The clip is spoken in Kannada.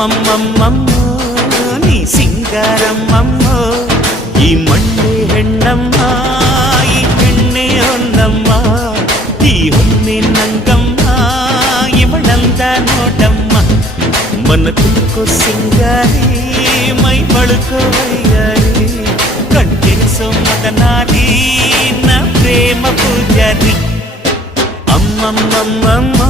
ಅಮ್ಮಮ್ಮಮ್ಮಮ್ಮೋ ನೀ ಸಿಂಗಾರಮ್ಮಮ್ಮೋ ಈ ಮಣ್ಣೆ ಹೆಣ್ಣಮ್ಮ ಈ ಹೆಣ್ಣೆ ಹೊನ್ನಮ್ಮ ಈ ಹೊನ್ನೆ ನಂಗಮ್ಮ ಇವಳಂದ ನೋಡಮ್ಮ ಮನ ತುಳ್ಕೋ ಸಿಂಗಾರಿ ಮೈ ಬಳುಕೋ ವೈಯಾರಿ ಕಣ್ತೆರೆಸೋ ಮದನಾರಿ ನ ಪ್ರೇಮ ಪೂಜಾರಿ ಅಮ್ಮಮ್ಮಮ್ಮಮ್ಮ